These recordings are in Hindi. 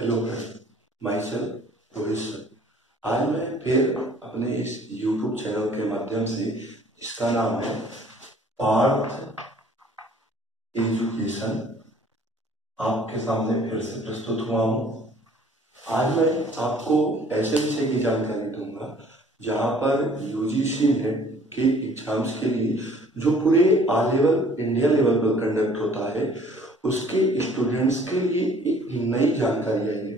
Hello friend, my self Rohit sir. आज मैं फिर अपने इस YouTube चैनल के माध्यम से, जिसका नाम है पार्थ एजुकेशन, आपके सामने फिर से प्रस्तुत हुआ हूँ। आज मैं आपको ऐसे विषय की जानकारी दूंगा जहाँ पर UGC नेट के एग्जाम्स के लिए जो पूरे ऑल लेवल इंडिया लेवल पर कंडक्ट होता है, उसके स्टूडेंट्स के लिए एक नई जानकारी आई है।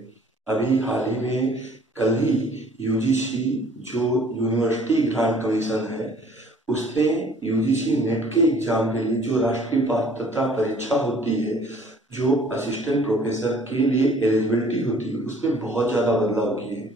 अभी हाल ही में कल ही UGC जो यूनिवर्सिटी ग्रांट कमीशन है, उसने UGC नेट के एग्जाम के लिए जो राष्ट्रीय पात्रता परीक्षा होती है, जो असिस्टेंट प्रोफेसर के लिए एलिजिबिलिटी होती है, उसमें बहुत ज्यादा बदलाव किए हैं।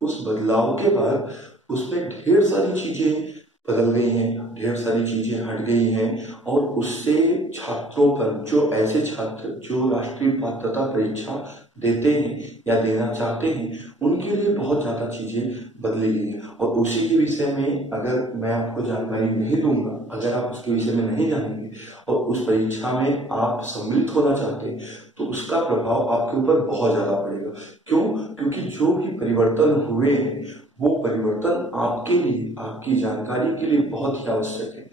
उस बदलाव के बाद उसमें ढेर सारी चीजें बदल गई हैं, ढेर सारी चीजें हट गई हैं, और उससे छात्रों पर, जो ऐसे छात्र जो राष्ट्रीय पात्रता परीक्षा देते हैं या देना चाहते हैं, उनके लिए बहुत ज्यादा चीजें बदली गई हैं। और उसी के विषय में अगर मैं आपको जानकारी नहीं दूंगा, अगर आप उसके विषय में नहीं जानेंगे और उस परीक्षा में आप सम्मिलित होना चाहते हैं, तो उसका प्रभाव आपके ऊपर बहुत ज्यादा पड़ेगा। क्यों? क्योंकि जो भी परिवर्तन हुए हैं, वो परिवर्तन आपके लिए, आपकी जानकारी के लिए बहुत ही आवश्यक है।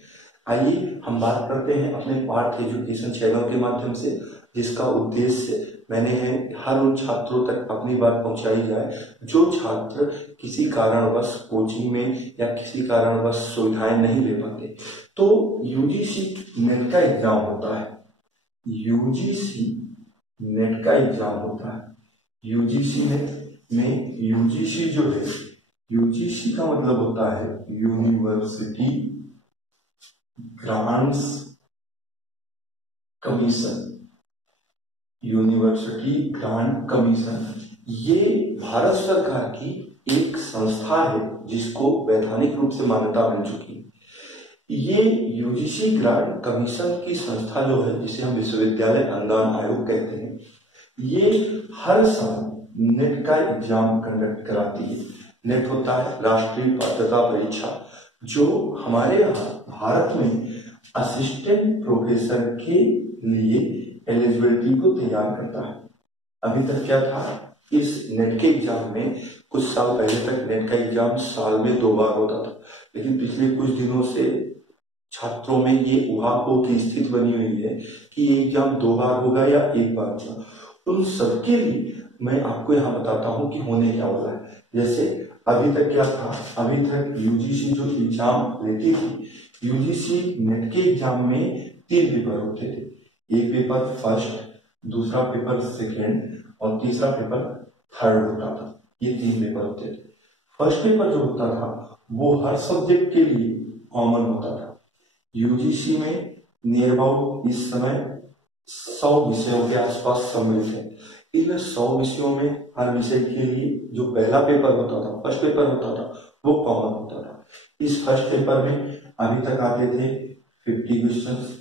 आइए हम बात करते हैं अपने पार्थ एजुकेशन चैनल के माध्यम से, जिसका उद्देश्य मैंने है हर उन छात्रों तक अपनी बात पहुंचाई जाए जो छात्र किसी कारणवश कोचिंग में या किसी कारणवश सुविधाएं नहीं ले पाते। तो UGC नेट का एग्जाम होता है, UGC नेट का एग्जाम होता है। UGC नेट में UGC जो है, UGC का मतलब होता है university grants commission. University grant commission ये भारत सरकार की एक संस्था है जिसको वैधानिक रूप से मान्यता मिल चुकी है। ये UGC ग्रांट कमीशन की संस्था जो है, जिसे हम विश्वविद्यालय अनुदान आयोग कहते हैं, ये हर साल नेट का एग्जाम कंडक्ट कराती है। नेट होता है राष्ट्रीय पात्रता परीक्षा, जो हमारे यहाँ भारत में असिस्टेंट प्रोफेसर के लिए एलिजिबिलिटी को तैयार करता है। अभी तक क्या था, इस नेट के एग्जाम में कुछ साल पहले तक नेट का एग्जाम साल में 2 बार होता था, लेकिन पिछले कुछ दिनों से छात्रों में ये ऊहापोह की स्थिति बनी हुई है कि ये एग्जाम 2 बार होगा या 1 बार होगा। उन सबके लिए मैं आपको यहाँ बताता हूँ कि होने क्या वाला है। जैसे अभी तक क्या था, अभी तक UGC जो एग्जाम लेती थी, UGC नेट के एग्जाम में 3 पेपर होते थे। एक पेपर फर्स्ट, दूसरा पेपर सेकेंड और तीसरा पेपर थर्ड होता था। ये 3 पेपर होते थे। फर्स्ट पेपर जो होता था वो हर सब्जेक्ट के लिए कॉमन होता था। UGC में नियर अबाउट इस समय 100 विषयों के आसपास सम्मिलित है। इन 100 विषयों में हर विषय के लिए जो पहला पेपर होता था, फर्स्ट पेपर होता था, वो कॉमन होता था। इस फर्स्ट पेपर में अभी तक आते थे 50 क्वेश्चंस,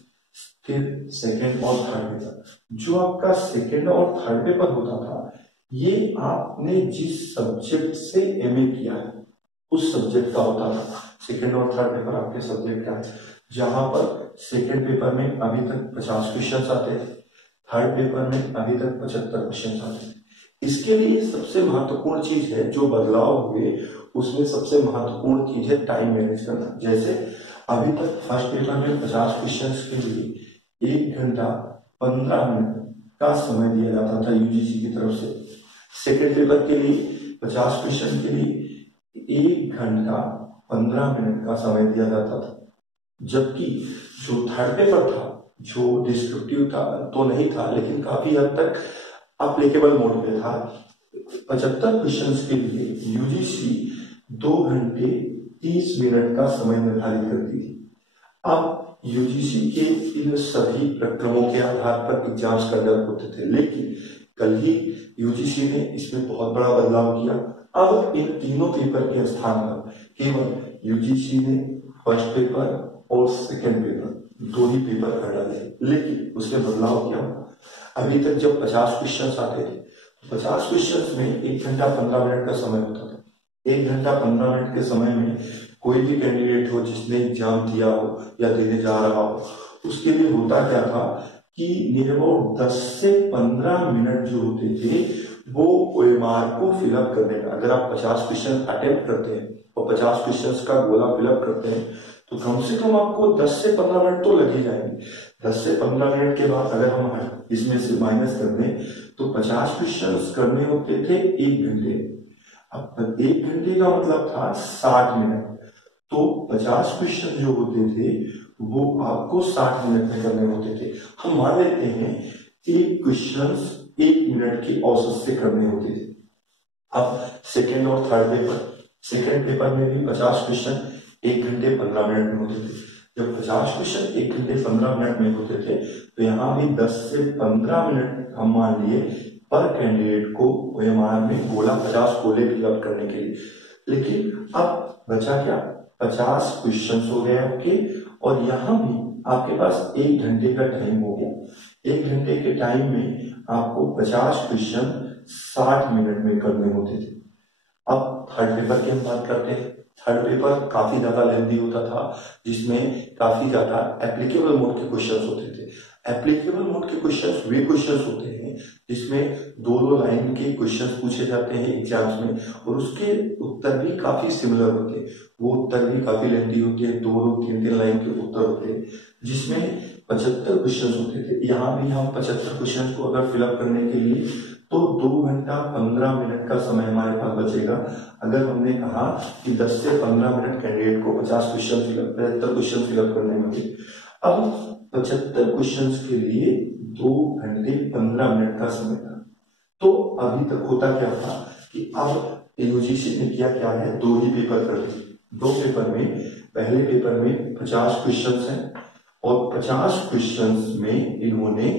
फिर सेकेंड और थर्ड पेपर। जो आपका सेकेंड और थर्ड पेपर होता था, ये आपने जिस सब्जेक्ट से MA किया है उस सब्जेक्ट का होता था। सेकेंड और थर्ड पेपर आपके सब्जेक्ट का है, जहां पर सेकेंड पेपर में अभी तक 50 क्वेश्चन आते थे, थर्ड पेपर में अभी तक 75 क्वेश्चन आते थे। इसके लिए सबसे महत्वपूर्ण चीज है, जो बदलाव हुए उसमें सबसे महत्वपूर्ण चीज है टाइम मैनेज करना। जैसे अभी तक फर्स्ट पेपर में 50 क्वेश्चन के लिए 1 घंटा 15 मिनट का समय दिया जाता था UGC की तरफ से। सेकेंड पेपर के लिए 50 क्वेश्चन के लिए 1 घंटा 15 मिनट का समय दिया जाता था। जबकि जो थर्ड पेपर था, जो डिस्क्रिप्टिव था तो नहीं था, लेकिन काफी हद तक अप्लीकेबल मोड पे था, 75 क्वेश्चंस के लिए UGC 2 घंटे 30 मिनट का समय निर्धारित करती थी। अब UGC के इन सभी प्रक्रमों के आधार पर एग्जाम्स कंडक्ट होते थे, लेकिन कल ही UGC ने इसमें बहुत बड़ा बदलाव किया। अब इन तीनों पेपर के स्थान पर केवल UGC ने फर्स्ट पेपर और सेकेंड पेपर 2 ही पेपर कर डाले, लेकिन उसमें बदलाव किया। अभी तक जब 50 क्वेश्चंस आते थे, 50 क्वेश्चंस में 1 घंटा 15 मिनट का समय होता था। 1 घंटा 15 मिनट के समय में कोई भी कैंडिडेट हो जिसने एग्जाम दिया हो या देने जा रहा हो, उसके लिए होता क्या था कि नियर अबाउट 10 से 15 मिनट जो होते थे वो ओएमआर को फिलअप करने का। अगर आप 50 क्वेश्चन अटेम्प्ट करते हैं और 50 क्वेश्चन का गोला फिलअप करते हैं तो कम से कम आपको 10 से 15 मिनट तो लग ही जाएंगे। 10 से 15 मिनट के बाद अगर हम इसमें से माइनस कर दें तो 50 क्वेश्चन करने होते थे 1 घंटे। अब 1 घंटे का मतलब था 60 मिनट, तो 50 क्वेश्चन जो होते थे वो आपको 60 मिनट में करने होते थे। हम मान लेते हैं 1 क्वेश्चन 1 मिनट की औसत से करने होते थे। अब सेकेंड और थर्ड पेपर, सेकेंड पेपर में भी 50 क्वेश्चन 1 घंटे 15 मिनट में होते थे। जब 50 क्वेश्चन 1 घंटे 15 मिनट में होते थे तो यहाँ भी 10 से 15 मिनट हम मान लिए पर कैंडिडेट को ओएमआर में बोला 50 गोले फिलअप करने के लिए। लेकिन अब बचा क्या, 50 क्वेश्चन हो गए आपके और यहाँ भी आपके पास 1 घंटे का टाइम हो गया। 1 घंटे के टाइम में आपको 50 क्वेश्चन 60 मिनट में करने होते थे। अब थर्ड पेपर की हम बात करते हैं। थर्ड पेपर काफी ज्यादा लेंथी होता था, जिसमें काफी ज्यादा एप्लीकेबल मोड के क्वेश्चंस होते थे। एप्लीकेबल मोड के क्वेश्चंस वे क्वेश्चंस होते हैं जिसमें 2-2 लाइन के क्वेश्चंस पूछे जाते हैं एग्जाम्स में और उसके उत्तर भी काफी सिमिलर होते हैं। वो उत्तर भी काफी लेंथी होते हैं, 2-2, 3-3 लाइन के उत्तर होते हैं, जिसमें 75 क्वेश्चन होते थे। यहाँ भी हम 75 क्वेश्चन को अगर फिलअप करने के लिए तो 2 घंटा 15 मिनट का समय हमारे पास बचेगा। अगर हमने कहा कि 10 से 15 मिनट कैंडिडेट को 50 क्वेश्चन फिलअप 75 क्वेश्चन फिलअप करने होंगे। अब 75 क्वेश्चन के लिए 2 घंटे 15 मिनट का समय था। तो अभी तक होता क्या था कि अब यूजीसी ने किया क्या है, 2 ही पेपर कर दिए। 2 पेपर में, पहले पेपर में 50 क्वेश्चन हैं और 50 क्वेश्चन में इन्होंने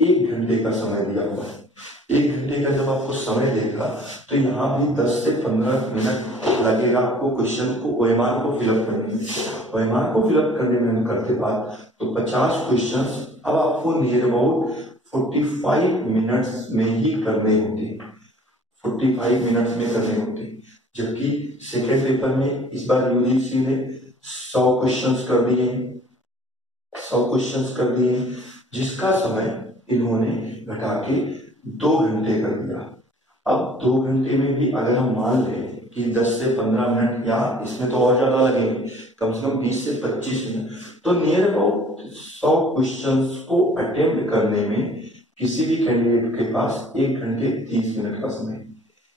1 घंटे का समय दिया हुआ है। 1 घंटे का जब आपको समय देगा तो यहाँ भी 10 से 15 मिनट लगेगा आपको क्वेश्चन को ओएमआर को फिलअप करने में। ओएमआर को फिलअप करने में हम करते बात तो 50 क्वेश्चन अब आपको नियर अबाउट 45 मिनट्स में ही करने होते, 45 मिनट्स में करने होते। जबकि सेकेंड पेपर में इस बार यूजीसी ने 100 क्वेश्चन कर दिए, 100 क्वेश्चन कर दिए, जिसका समय इन्होंने घटा के 2 घंटे कर दिया। अब 2 घंटे में भी अगर हम मान लें कि 10 से 15 मिनट या इसमें तो और ज्यादा लगेंगे, कम से कम 20 से 25 मिनट, तो नियर अबाउट 100 क्वेश्चंस को अटेम्प्ट करने में किसी भी कैंडिडेट के पास 1 घंटे 30 मिनट का समय।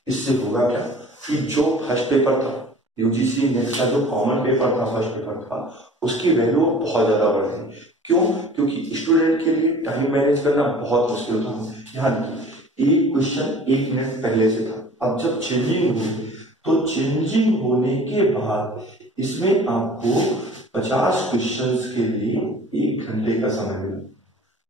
इससे होगा क्या कि जो फर्स्ट पेपर था यूजीसी नेक्स्ट का जो कॉमन पेपर था, फर्स्ट पेपर था, उसकी वैल्यू बहुत ज्यादा बढ़ गई। क्यों? क्योंकि स्टूडेंट के लिए टाइम मैनेज करना बहुत मुश्किल था। यहाँ देखिए, एक क्वेश्चन 1 मिनट पहले से था, अब जब चेंजिंग हुई तो चेंजिंग होने के बाद इसमें आपको 50 क्वेश्चन के लिए 1 घंटे का समय मिला।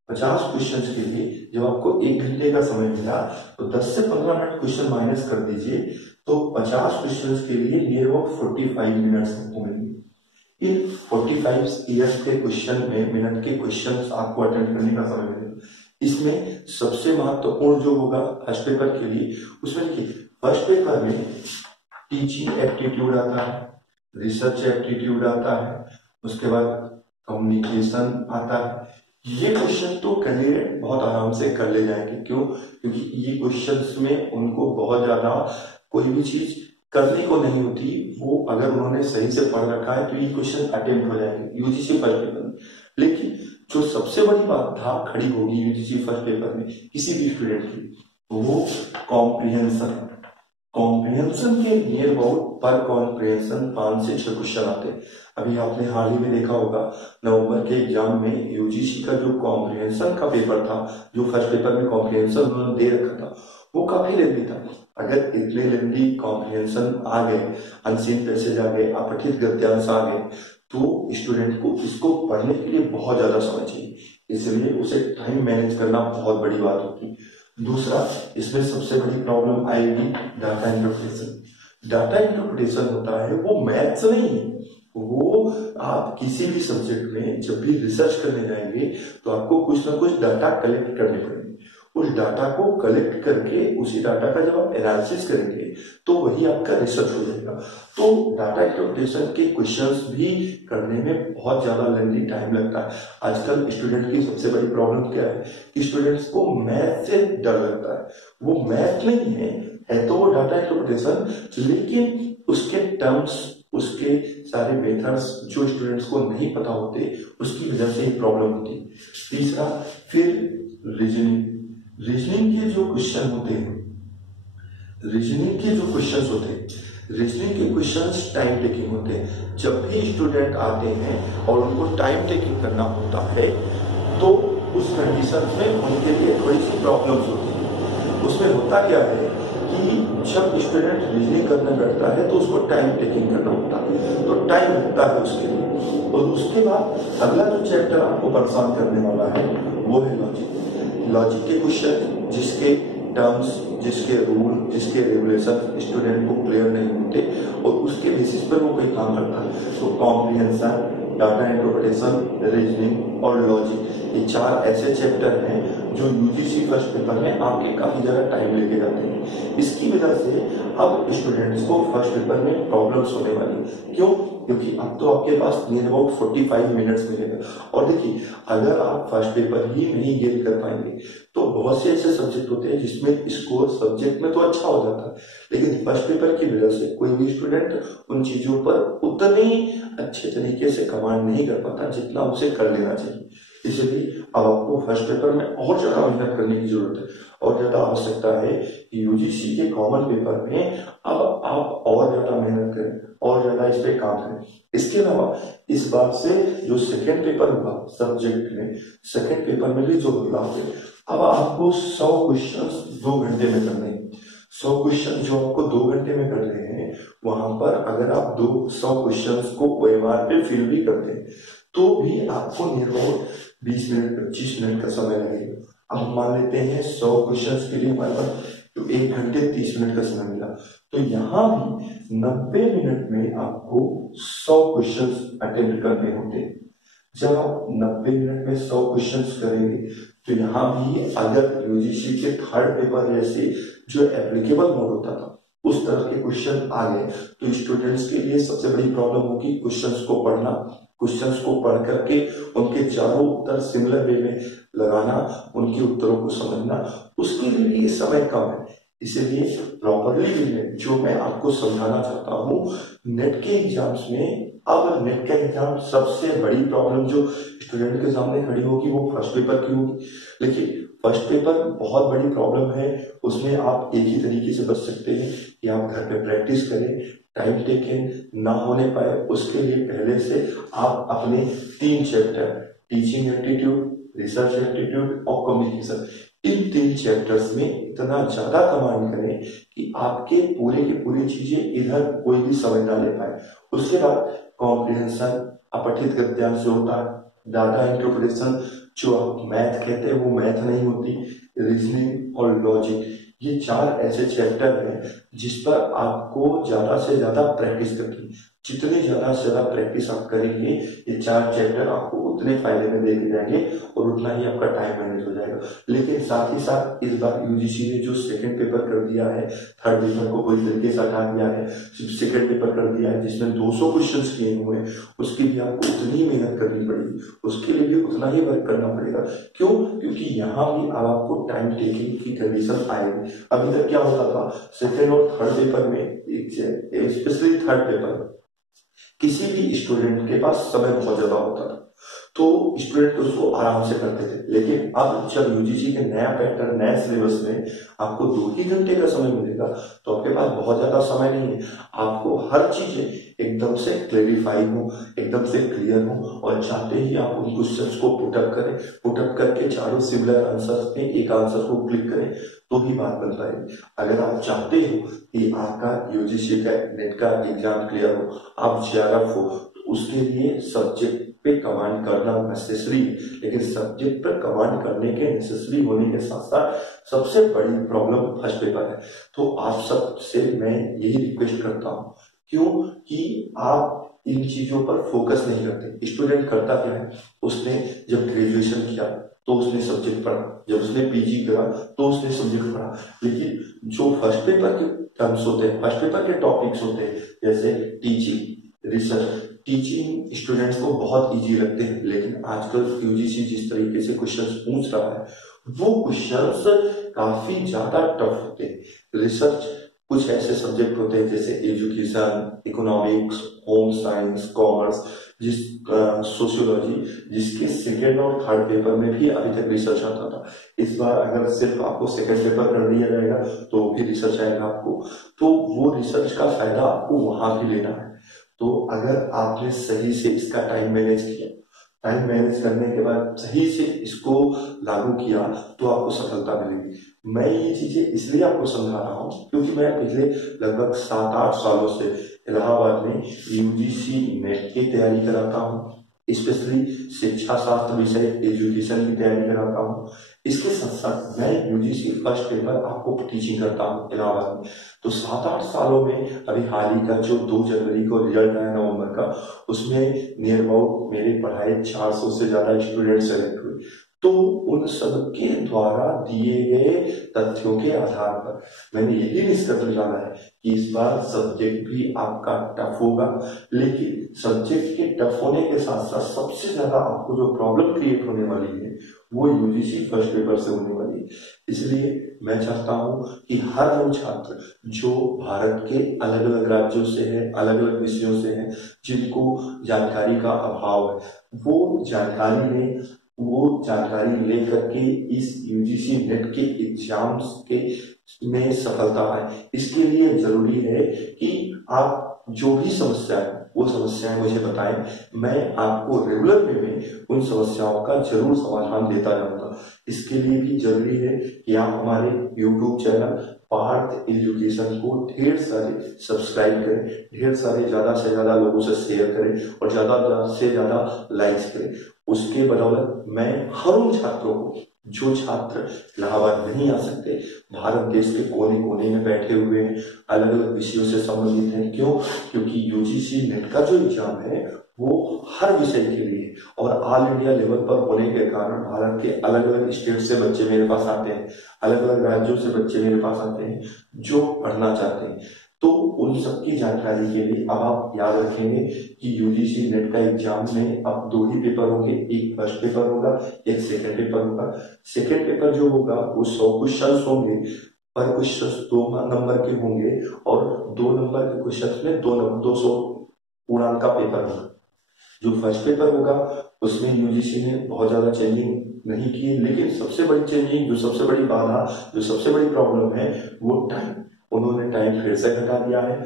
50 क्वेश्चन के लिए जब आपको 1 घंटे का समय मिला तो 10 से 15 मिनट क्वेश्चन माइनस कर दीजिए तो 50 क्वेश्चन के लिए नियर अबाउट 45 मिनट्स आपको मिलेंगे। इन 45 ईयर्स के क्वेश्चन में मिनट के क्वेश्चन आपको अटेंड करने का समय मिलेगा। इसमें सबसे महत्वपूर्ण जो होगा फर्स्ट पेपर के लिए, उसमें देखिए फर्स्ट पेपर में टीचिंग एप्टीट्यूड आता है, रिसर्च एप्टीट्यूड आता है, उसके बाद कम्युनिकेशन आता है। ये क्वेश्चन तो कैंडिडेट बहुत आराम से कर ले जाएंगे। क्यों? क्योंकि ये क्वेश्चंस में उनको बहुत ज्यादा कोई भी चीज करने को नहीं होती, वो अगर उन्होंने सही से पढ़ रखा है तो ये क्वेश्चन अटेम्प्ट हो जाएंगे यूजीसी फर्स्ट पेपर में। लेकिन जो सबसे बड़ी बात था खड़ी होगी यूजीसी फर्स्ट पेपर में किसी भी स्टूडेंट की, वो कॉम्प्रिहेंशन। कॉम्प्रिहेंशन के नियर अबाउट पर कॉम्प्रिहेंशन 5 से 6 क्वेश्चन आते हैं। अभी आपने हाल ही में देखा होगा नवंबर के एग्जाम में यूजीसी का जो कॉम्प्रिहेंशन का पेपर था, जो फर्स्ट पेपर में कॉम्प्रिहेंशन उन्होंने दे रखा था, वो काफी लेंथी था। अगर इतने लेंथी कॉम्प्रिहेंशन आ गए, अनसीन पैसेज आ गए, अपठित गद्यांश आ गए, तो स्टूडेंट को इसको पढ़ने के लिए बहुत ज्यादा समय चाहिए, इसलिए उसे टाइम मैनेज करना बहुत बड़ी बात होती है। दूसरा, इसमें सबसे बड़ी प्रॉब्लम आएगी डाटा इंटरप्रिटेशन। डाटा इंटरप्रिटेशन होता है वो मैथ्स नहीं है, वो आप किसी भी सब्जेक्ट में जब भी रिसर्च करने जाएंगे तो आपको कुछ ना कुछ डाटा कलेक्ट करने पड़ेंगे। उस डाटा को कलेक्ट करके उसी डाटा का जब आप एनालिसिस करेंगे तो वही आपका रिसर्च हो जाएगा। तो डाटा इंटरप्रिटेशन के क्वेश्चंस भी करने में बहुत ज्यादा लेंथी टाइम लगता है। आजकल स्टूडेंट की सबसे बड़ी प्रॉब्लम क्या है कि स्टूडेंट्स को मैथ से डर लगता है। वो मैथ नहीं है तो वो डाटा इंटरप्रिटेशन, लेकिन उसके टर्म्स, उसके सारे मेथड्स जो स्टूडेंट्स को नहीं पता होते, उसकी वजह से ही प्रॉब्लम होती है। तीसरा, फिर रीजनिंग के जो क्वेश्चन होते हैं, रीजनिंग के क्वेश्चंस टाइम टेकिंग होते हैं। जब भी स्टूडेंट आते हैं और उनको टाइम टेकिंग करना होता है तो उस कंडीशन में उनके लिए थोड़ी सी प्रॉब्लम्स होती है। उसमें होता क्या है कि जब स्टूडेंट रीजनिंग करना बैठता है तो उसको टाइम टेकिंग करना होता है, तो टाइम लगता है उसके लिए। और उसके बाद अगला जो चैप्टर आपको परेशान करने वाला है वो है लॉजिक के क्वेश्चन, जिसके टर्म्स, जिसके रूल, जिसके रेगुलेशन स्टूडेंट को क्लियर नहीं होते और उसके बेसिस पर वो कोई काम करता है। तो कॉम्प्रिहेंशन, डाटा इंटरप्रिटेशन, रीजनिंग और लॉजिक, ये 4 ऐसे चैप्टर हैं जो यूजीसी फर्स्ट पेपर में आपके काफी ज्यादा टाइम लेके जाते हैं। इसकी वजह से अब स्टूडेंट्स को फर्स्ट पेपर में प्रॉब्लम्स होने वाली। क्यों? क्योंकि अब तो आपके पास नियर अबाउट 45 मिनट्स मिलेगा। और देखिए, अगर आप फर्स्ट पेपर ही नहीं गेन कर पाएंगे तो बहुत से ऐसे सब्जेक्ट होते हैं जिसमें स्कोर सब्जेक्ट में तो अच्छा हो जाता है, लेकिन फर्स्ट पेपर की वजह से कोई भी स्टूडेंट उन चीजों पर उतनी अच्छे तरीके से कमांड नहीं कर पाता जितना उसे कर लेना चाहिए। इसलिए अब आपको फर्स्ट पेपर में और ज्यादा मेहनत करने की जरूरत है और ज्यादा आवश्यकता है कि यूजीसी के कॉमन पेपर में अब आप और ज्यादा मेहनत करें और ज्यादा इस पे काम करें। इसके अलावा इस बात से जो सेकेंड पेपर हुआ सब्जेक्ट में, सेकेंड पेपर में भी जो बदलाव हुए, अब आपको 100 क्वेश्चन 2 घंटे में करने हैं। 100 क्वेश्चन जो आपको 2 घंटे में कर रहे हैं, वहां पर अगर आप 100 क्वेश्चन को OMR पे फिल भी करते हैं तो भी आपको नियर अबाउट 20 मिनट 25 मिनट का समय लगेगा। अब मान लेते हैं 100 क्वेश्चन के लिए हमारे पास तो 1 घंटे 30 मिनट का समय मिला, तो यहाँ भी 90 मिनट में आपको 100 क्वेश्चन अटेम्प्ट करने होते हैं। जब आप 90 मिनट में 100 क्वेश्चन करेंगे तो यहाँ भी अगर यूजीसी के थर्ड पेपर जैसे जो एप्लीकेबल मोड होता था उस तरह के क्वेश्चन आ गए तो स्टूडेंट्स के लिए सबसे बड़ी प्रॉब्लम होगी क्वेश्चंस को पढ़ना, क्वेश्चंस को पढ़ करके उनके चारों उत्तर सिमिलर वे में लगाना, उनके उत्तरों को समझना, उसके लिए भी समय कम है। इसलिए प्रॉपरली जो मैं आपको समझाना चाहता हूँ, नेट के एग्जाम्स में अब नेट का एग्जाम सबसे बड़ी प्रॉब्लम जो स्टूडेंट के सामने खड़ी होगी वो फर्स्ट पेपर की होगी। लेकिन फर्स्ट पेपर बहुत बड़ी प्रॉब्लम है, उसमें आप एक ही तरीके से बच सकते हैं कि आप घर पे प्रैक्टिस करें, टाइम टेकन ना होने पाए उसके लिए पहले से आप अपने 3 chapter teaching aptitude, research aptitude और कम्युनिकेशन, इन 3 चैप्टर्स में इतना ज्यादा कमांड करें कि आपके पूरे की पूरी चीजें इधर कोई भी समझ ना ले पाए। उसके बाद कॉम्प्रिहेंशन, अपठित गद्यांश जो होता है, डाटा इंटरप्रिटेशन जो आप मैथ कहते हैं वो मैथ नहीं होती, रीजनिंग और लॉजिक, ये 4 ऐसे चैप्टर हैं जिस पर आपको ज्यादा से ज्यादा प्रैक्टिस करनी है। जितनी ज्यादा से ज्यादा प्रैक्टिस आप करेंगे ये 4 चैप्टर आपको उतने फायदे में देके जाएंगे और उतना ही आपका टाइम मैनेज हो जाएगा। लेकिन साथ ही साथ इस बार यूजीसी ने जो सेकंड पेपर कर दिया है, थर्ड पेपर को पूरी तरीके से हटा दिया है, सिर्फ सेकंड पेपर कर दिया है जिसमें 200 क्वेश्चन किए हुए हैं, उसकी भी आपको उतनी ही मेहनत करनी पड़ेगी, उसके लिए भी उतना ही वर्क करना पड़ेगा। क्यों? क्योंकि यहाँ भी अब आपको टाइम टेकिंग की कंडीशन आएगी। अभी तक क्या होता था, सेकेंड और थर्ड पेपर में, स्पेशली थर्ड पेपर, किसी भी स्टूडेंट के पास समय बहुत ज्यादा होता था तो स्टूडेंट उसको आराम से करते थे। लेकिन अब जब यूजीसी के नया पैटर्न, नया सिलेबस में आपको 2 ही घंटे का समय मिलेगा तो आपके पास बहुत ज्यादा समय नहीं है। आपको हर चीज एकदम से क्लेरिफाई हो, एकदम से क्लियर हो और चाहते ही आप उन क्वेश्चंस को पुटअप करें, पुटअप करके चारों सिमिलर आंसर्स में एक आंसर को क्लिक करें तो ही बात बन पाएगी। अगर आप चाहते हो कि आपका यूजीसी का नेट का एग्जाम क्लियर हो, आप जेआरएफ हो, तो उसके लिए सब्जेक्ट पे कमांड करना नेसेसरी है। लेकिन सब्जेक्ट पर कमांड करने के नेसेसरी होने के साथ साथ सबसे बड़ी प्रॉब्लम फर्स्ट पेपर है। तो आप सबसे मैं यही रिक्वेस्ट करता हूँ, क्यों कि आप इन चीजों पर फोकस नहीं करते। स्टूडेंट करता क्या है, उसने जब ग्रेजुएशन किया तो उसने सब्जेक्ट पढ़ा, जब उसने पीजी करा तो उसने सब्जेक्ट पढ़ा, लेकिन जो फर्स्ट पेपर के टर्म्स होते हैं, फर्स्ट पेपर के टॉपिक्स होते हैं, जैसे टीचिंग, रिसर्च, टीचिंग स्टूडेंट्स को बहुत इजी लगते हैं, लेकिन आजकल यूजीसी जिस तरीके से क्वेश्चंस पूछ रहा है वो क्वेश्चंस काफी ज्यादा टफ होते हैं। रिसर्च कुछ ऐसे सब्जेक्ट होते हैं जैसे education, economics, home science, commerce, sociology, जिसके सेकेंड और थर्ड पेपर में भी अभी तक रिसर्च आता था। इस बार अगर सिर्फ आपको सेकेंड पेपर कर दिया जाएगा तो भी रिसर्च आएगा आपको, तो वो रिसर्च का फायदा आपको वहां भी लेना है। तो अगर आपने सही से इसका टाइम मैनेज किया, टाइम मैनेज करने के बाद सही से इसको लागू किया तो आपको सफलता मिलेगी। मैं ये चीजें इसलिए आपको समझा रहा हूँ क्योंकि मैं पिछले लगभग 7-8 सालों से इलाहाबाद में यूजीसी नेट की तैयारी कराता हूँ, स्पेशली शिक्षा शास्त्र विषय एजुकेशन की तैयारी कराता हूँ। इसके साथ साथ मैं यूजीसी फर्स्ट पेपर आपको टीचिंग करता हूँ इलाहाबाद में। तो 7-8 सालों में अभी हाल ही का जो 2 जनवरी को रिजल्ट आया नवंबर का, उसमें नियर अबाउट मेरे पढ़ाए 400 से ज्यादा स्टूडेंट सेलेक्ट हुए। तो उन सबके द्वारा दिए गए तथ्यों के आधार पर मैंने यही निष्कर्ष निकाला है कि इस बार सब्जेक्ट भी आपका टफ होगा, लेकिन सब्जेक्ट के टफ होने के साथ साथ सबसे ज्यादा आपको जो प्रॉब्लम क्रिएट होने वाली है वो यूजीसी फर्स्ट पेपर से होने वाली है। इसलिए मैं चाहता हूं कि हर वो छात्र जो भारत के अलग अलग राज्यों से है, अलग अलग विषयों से है, जिनको जानकारी का अभाव है, वो जानकारी लेकर के इस यूजीसी नेट के एग्जाम्स के में सफलता पाए। इसके लिए जरूरी है कि आप जो भी समस्या है वो समस्याएं मुझे बताएं, मैं आपको रेगुलर वे में उन समस्याओं का जरूर समाधान देता जाऊंगा। इसके लिए भी जरूरी है कि आप हमारे YouTube चैनल पार्थ एजुकेशन को ढेर सारे सब्सक्राइब करें, ढेर सारे ज्यादा से ज्यादा लोगों से शेयर करें और ज्यादा से ज्यादा लाइक्स करें। उसके बदौलत मैं हर उन छात्रों को, जो छात्र इलाहाबाद नहीं आ सकते, भारत देश के कोने कोने में बैठे हुए हैं, अलग अलग विषयों से संबंधित हैं, क्यों? क्योंकि यूजीसी नेट का जो एग्जाम है वो हर विषय के लिए और ऑल इंडिया लेवल पर होने के कारण भारत के अलग अलग स्टेट से बच्चे मेरे पास आते हैं, अलग अलग राज्यों से बच्चे मेरे पास आते हैं जो पढ़ना चाहते हैं। तो उन सबकी जानकारी के लिए अब आप याद रखेंगे कि यूजीसी नेट का एग्जाम में अब 2 ही पेपर होंगे, एक फर्स्ट पेपर होगा, एक सेकंड पेपर होगा। सेकंड पेपर जो होगा वो 100 क्वेश्चन होंगे, पर क्वेश्चन 2 नंबर के होंगे और 2 नंबर के क्वेश्चन में 200 पूर्णांक का पेपर होगा। जो फर्स्ट पेपर होगा उसमें यूजीसी ने बहुत ज्यादा चेंजिंग नहीं की, लेकिन सबसे बड़ी चेंजिंग, जो सबसे बड़ी बाधा, जो सबसे बड़ी प्रॉब्लम है वो टाइम। उन्होंने टाइम फिर से घटा दिया है।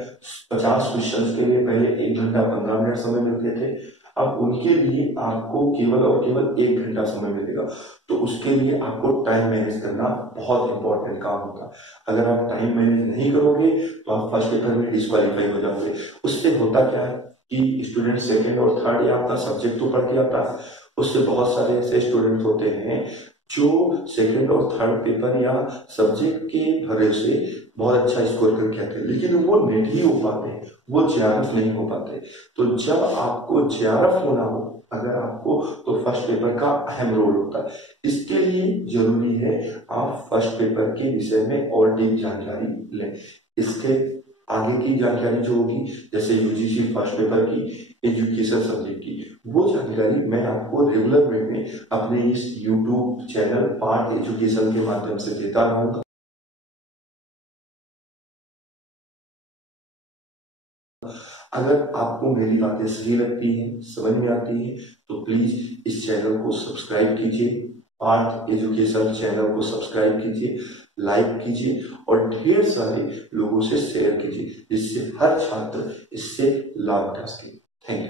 50 क्वेश्चन के लिए पहले 1 घंटा 15 मिनट समय मिलते थे, अब उनके लिए आपको केवल और केवल 1 घंटा समय मिलेगा। तो उसके लिए आपको टाइम मैनेज करना बहुत इंपॉर्टेंट काम होता है। अगर आप टाइम मैनेज नहीं करोगे तो आप फर्स्ट पेपर में डिस्क्वालीफाई हो जाओगे। उससे होता क्या है कि स्टूडेंट सेकेंड और थर्ड या अपना सब्जेक्ट तो पढ़ के आता है, उससे बहुत सारे ऐसे स्टूडेंट होते हैं जो सेकंड और थर्ड पेपर या सब्जेक्ट के भरोसे बहुत अच्छा स्कोर करके आते हैं, लेकिन वो नेट ही हो पाते हैं, वो जेआरएफ नहीं हो पाते। तो जब आपको जेआरएफ होना हो अगर आपको, तो फर्स्ट पेपर का अहम रोल होता है। इसके लिए जरूरी है आप फर्स्ट पेपर के विषय में और डीप जानकारी लें। इसके आगे की जानकारी जो होगी, जैसे यूजीसी फर्स्ट पेपर की, एजुकेशन सब्जेक्ट की, वो जानकारी मैं आपको रेगुलर वे में अपने इस यूट्यूब चैनल पार्थ एजुकेशन के माध्यम से देता रहूंगा। अगर आपको मेरी बातें सही लगती हैं, समझ में आती हैं, तो प्लीज इस चैनल को सब्सक्राइब कीजिए, पार्थ एजुकेशन चैनल को सब्सक्राइब कीजिए, लाइक कीजिए और ढेर सारे लोगों से शेयर कीजिए, जिससे हर छात्र इससे लाभ उठा सके। Thank you.